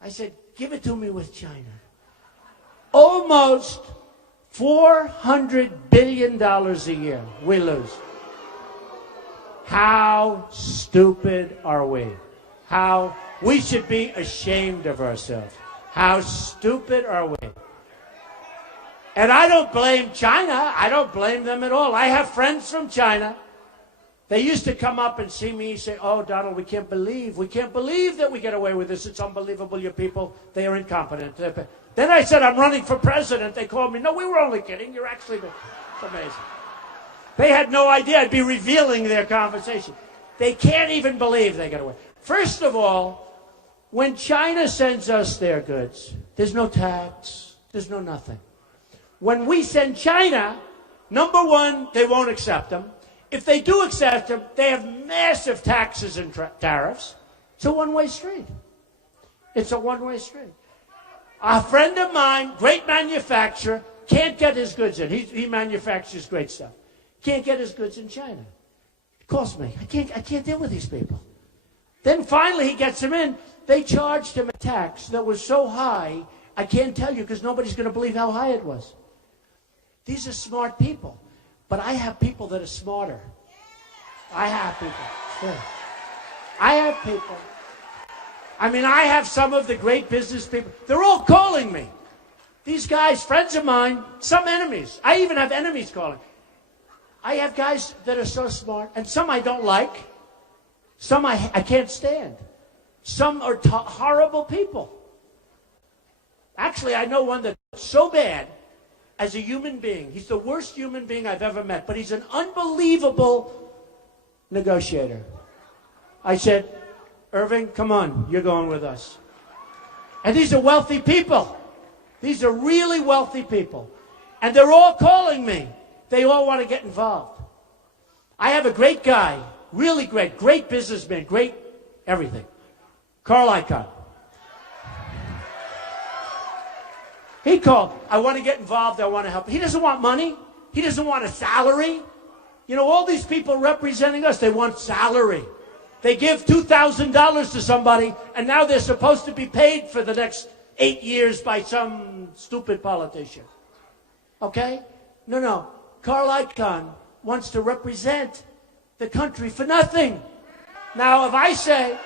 I said, give it to me with China. Almost $400 billion a year we lose. How stupid are we? We should be ashamed of ourselves. How stupid are we? And I don't blame China. I don't blame them at all. I have friends from China. They used to come up and see me and say, oh, Donald, we can't believe that we get away with this. It's unbelievable, you people. They are incompetent. Then I said, I'm running for president. They called me, no, we were only kidding. You're actually, it's amazing. They had no idea I'd be revealing their conversation. They can't even believe they get away. First of all, when China sends us their goods, there's no tax, there's no nothing. When we send China, number one, they won't accept them. If they do accept them, they have massive taxes and tariffs. It's a one-way street. It's a one-way street. A friend of mine, great manufacturer, can't get his goods in. He manufactures great stuff. Can't get his goods in China. It calls me. I can't deal with these people. Then finally he gets them in. They charged him a tax that was so high, I can't tell you because nobody's going to believe how high it was. These are smart people. But I have people that are smarter. I have people. Yeah. I have people. I mean, I have some of the great business people. They're all calling me. These guys, friends of mine, some enemies. I even have enemies calling. I have guys that are so smart, and some I don't like. Some I can't stand. Some are horrible people. Actually, I know one that's so bad as a human being. He's the worst human being I've ever met, but he's an unbelievable negotiator. I said, Irving, come on, you're going with us. And these are wealthy people. These are really wealthy people. And they're all calling me. They all want to get involved. I have a great guy, really great businessman, great everything. Carl Icahn. He called, I want to get involved, I want to help. He doesn't want money. He doesn't want a salary. You know, all these people representing us, they want salary. They give $2,000 to somebody, and now they're supposed to be paid for the next 8 years by some stupid politician. Okay? No. Carl Icahn wants to represent the country for nothing. Now, if I say,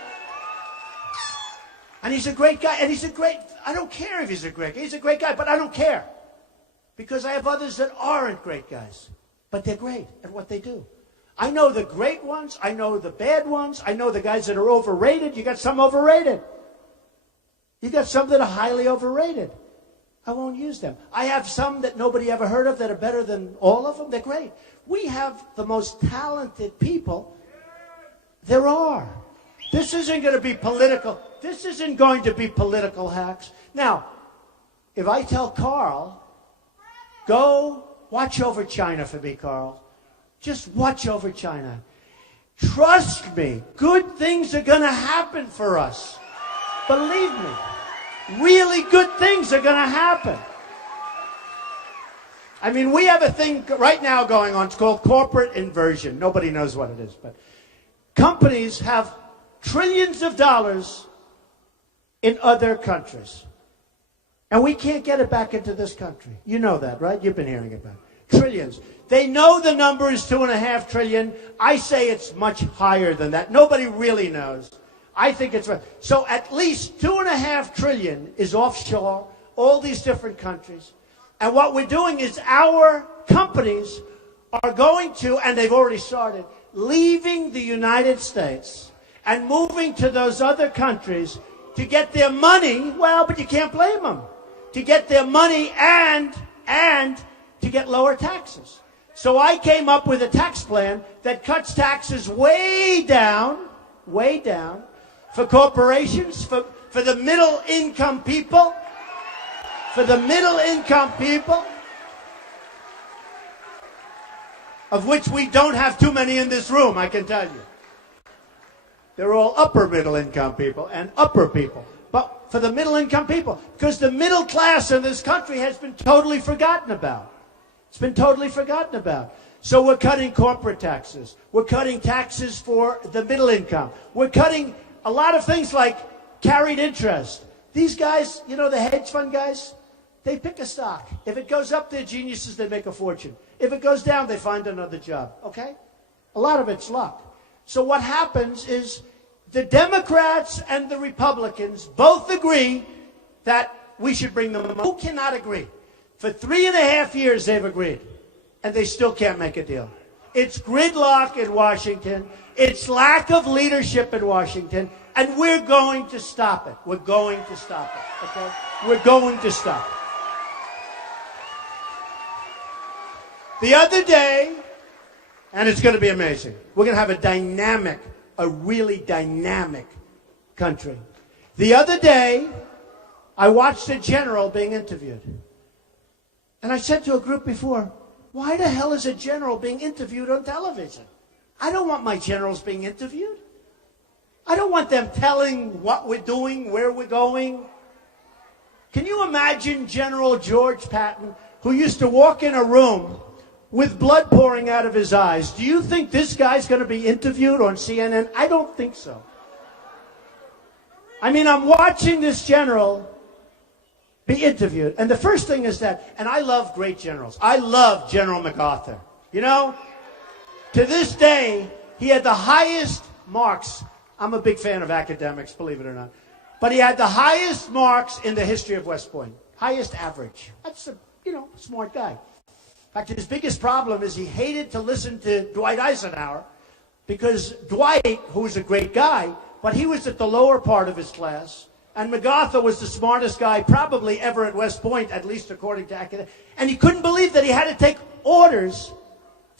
and he's a great guy, and I don't care if he's a great guy, but I don't care. Because I have others that aren't great guys, but they're great at what they do. I know the great ones, I know the bad ones, I know the guys that are overrated. You got some overrated. You got some that are highly overrated. I won't use them. I have some that nobody ever heard of that are better than all of them. They're great. We have the most talented people there are. This isn't going to be political. This isn't going to be political hacks. Now, if I tell Carl, go watch over China for me, Carl. Just watch over China. Trust me, good things are going to happen for us. Believe me. Really good things are going to happen. I mean, we have a thing right now going on. It's called corporate inversion. Nobody knows what it is, but companies have trillions of dollars in other countries. And we can't get it back into this country. You know that, right? You've been hearing about it. Trillions. They know the number is $2.5 trillion. I say it's much higher than that. Nobody really knows. I think it's right. So at least $2.5 trillion is offshore, all these different countries. And what we're doing is our companies are going to, and they've already started, leaving the United States and moving to those other countries to get their money. Well, but you can't blame them. to get their money and to get lower taxes. So I came up with a tax plan that cuts taxes way down for corporations, for the middle income people, of which we don't have too many in this room, I can tell you. They're all upper middle income people and upper people. But for the middle income people, because the middle class in this country has been totally forgotten about. It's been totally forgotten about. So we're cutting corporate taxes. We're cutting taxes for the middle income. We're cutting a lot of things like carried interest. These guys, you know, the hedge fund guys, they pick a stock. If it goes up, they're geniuses, they make a fortune. If it goes down, they find another job, okay? A lot of it's luck. So what happens is the Democrats and the Republicans both agree that we should bring them up. Who cannot agree? For 3.5 years they've agreed, and they still can't make a deal. It's gridlock in Washington. It's lack of leadership in Washington, and we're going to stop it. We're going to stop it, okay? We're going to stop it. The other day, and it's going to be amazing, we're going to have a really dynamic country. The other day, I watched a general being interviewed. And I said to a group before, why the hell is a general being interviewed on television? I don't want my generals being interviewed. I don't want them telling what we're doing, where we're going. Can you imagine General George Patton, who used to walk in a room with blood pouring out of his eyes? Do you think this guy's going to be interviewed on CNN? I don't think so. I mean, I'm watching this general be interviewed. And the first thing is that, and I love great generals. I love General MacArthur. You know, to this day, he had the highest marks. I'm a big fan of academics, believe it or not. But he had the highest marks in the history of West Point. Highest average. That's a, smart guy. In fact, his biggest problem is he hated to listen to Dwight Eisenhower because Dwight, who was a great guy, but he was at the lower part of his class, and MacArthur was the smartest guy probably ever at West Point, at least according to academics. And he couldn't believe that he had to take orders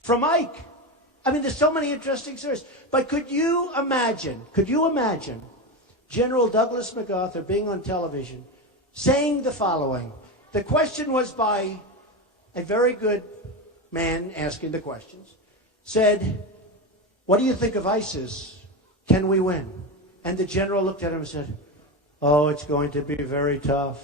from Ike. I mean, there's so many interesting stories. But could you imagine General Douglas MacArthur being on television saying the following? The question was by a very good man asking the questions, said, what do you think of ISIS? Can we win? And the general looked at him and said, oh, it's going to be very tough.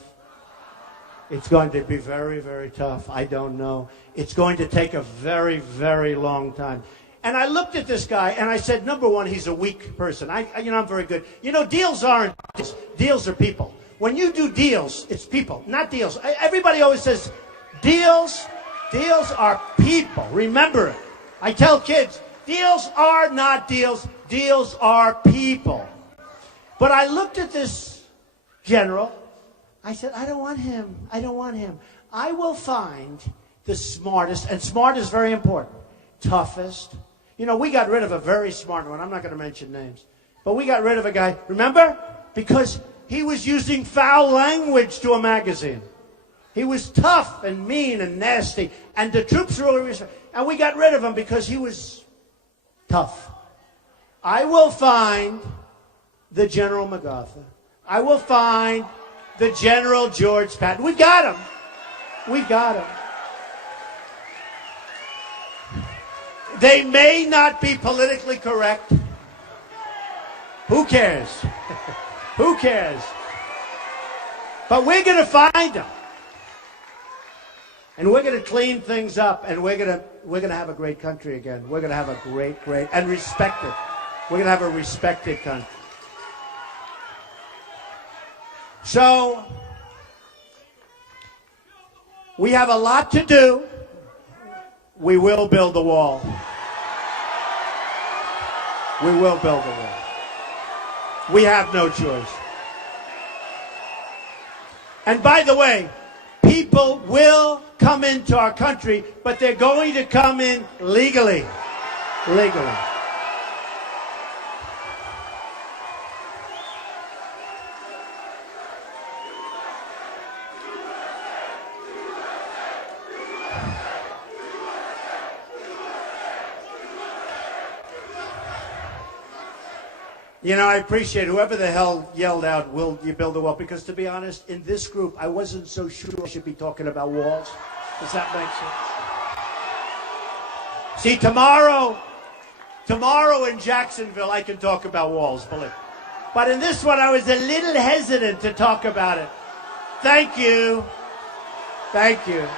It's going to be very, very tough. I don't know. It's going to take a very, very long time. And I looked at this guy and I said, number one, he's a weak person. I'm very good. Deals aren't deals. Deals are people. When you do deals, it's people, not deals. Everybody always says, deals are people. Remember it. I tell kids, deals are not deals. Deals are people. But I looked at this general. I said, I don't want him. I don't want him. I will find the smartest, and smart is very important, toughest. We got rid of a very smart one. I'm not going to mention names. But we got rid of a guy, remember? Because he was using foul language to a magazine. He was tough and mean and nasty. And the troops really, and we got rid of him because he was tough. I will find the General MacArthur. I will find the General George Patton. We got him. We got him. They may not be politically correct. Who cares? Who cares? But we're going to find them. And we're going to clean things up, and we're going to have a great country again. We're going to have a great, and respected. We're going to have a respected country. So, we have a lot to do. We will build the wall. We will build the wall. We have no choice. And by the way, people will come into our country, but they're going to come in legally. Legally. You know, I appreciate whoever the hell yelled out, "Will you build a wall?" Because to be honest, in this group, I wasn't so sure I should be talking about walls. Does that make sense? See, tomorrow in Jacksonville, I can talk about walls, believe me. But in this one, I was a little hesitant to talk about it. Thank you. Thank you.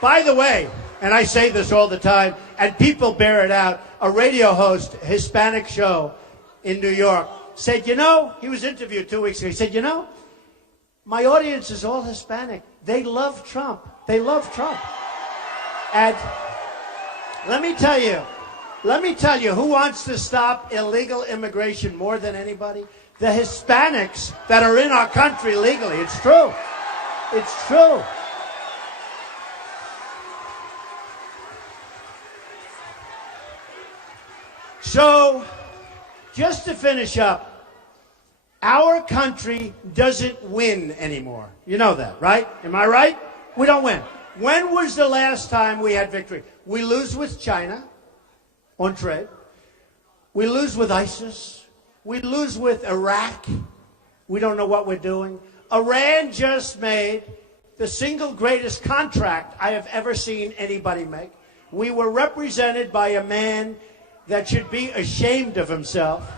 By the way, and I say this all the time, and people bear it out, a radio host, Hispanic show in New York, said, you know, he was interviewed 2 weeks ago, he said, you know, my audience is all Hispanic. They love Trump. They love Trump. And let me tell you, who wants to stop illegal immigration more than anybody? The Hispanics that are in our country legally. It's true. It's true. So, just to finish up, our country doesn't win anymore. You know that, right? Am I right? We don't win. When was the last time we had victory? We lose with China on trade. We lose with ISIS. We lose with Iraq. We don't know what we're doing. Iran just made the single greatest contract I have ever seen anybody make. We were represented by a man that should be ashamed of himself.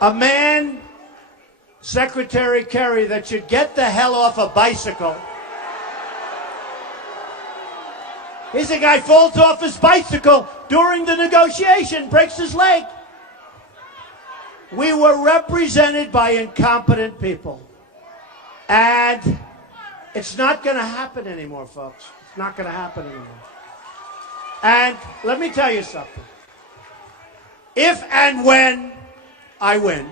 A man, Secretary Kerry, that should get the hell off a bicycle. Here's a guy falls off his bicycle during the negotiation, breaks his leg. We were represented by incompetent people. And it's not going to happen anymore, folks. It's not going to happen anymore. And let me tell you something. If and when I win,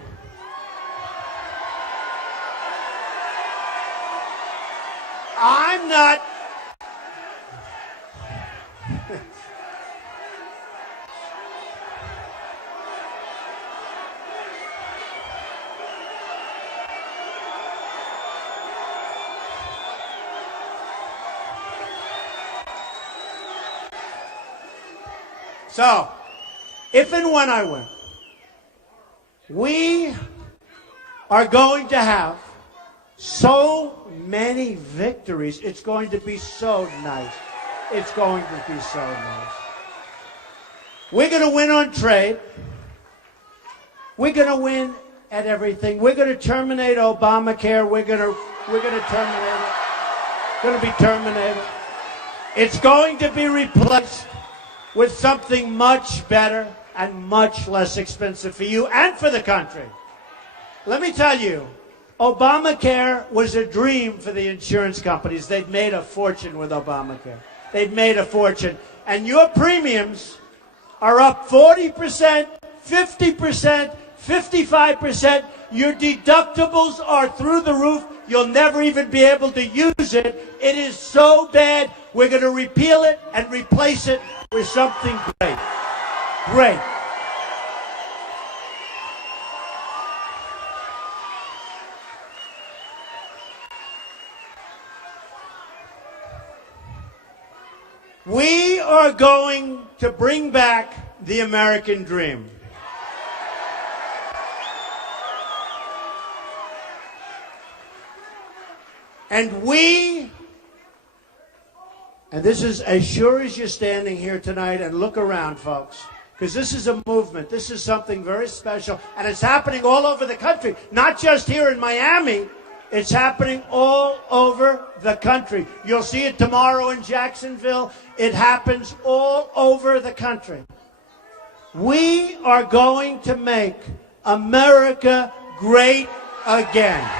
I'm not... So, if and when I win, we are going to have so many victories. It's going to be so nice. It's going to be so nice. We're going to win on trade. We're going to win at everything. We're going to terminate Obamacare. We're going to terminate it. It's going to be terminated. It's going to be replaced with something much better and much less expensive for you and for the country. Let me tell you, Obamacare was a dream for the insurance companies. They'd made a fortune with Obamacare. They'd made a fortune. And your premiums are up 40%, 50%, 55%. Your deductibles are through the roof. You'll never even be able to use it. It is so bad. We're going to repeal it and replace it with something great. Great. We are going to bring back the American dream. And this is as sure as you're standing here tonight, and look around, folks, because this is a movement. This is something very special, and it's happening all over the country, not just here in Miami. It's happening all over the country. You'll see it tomorrow in Jacksonville. It happens all over the country. We are going to make America great again.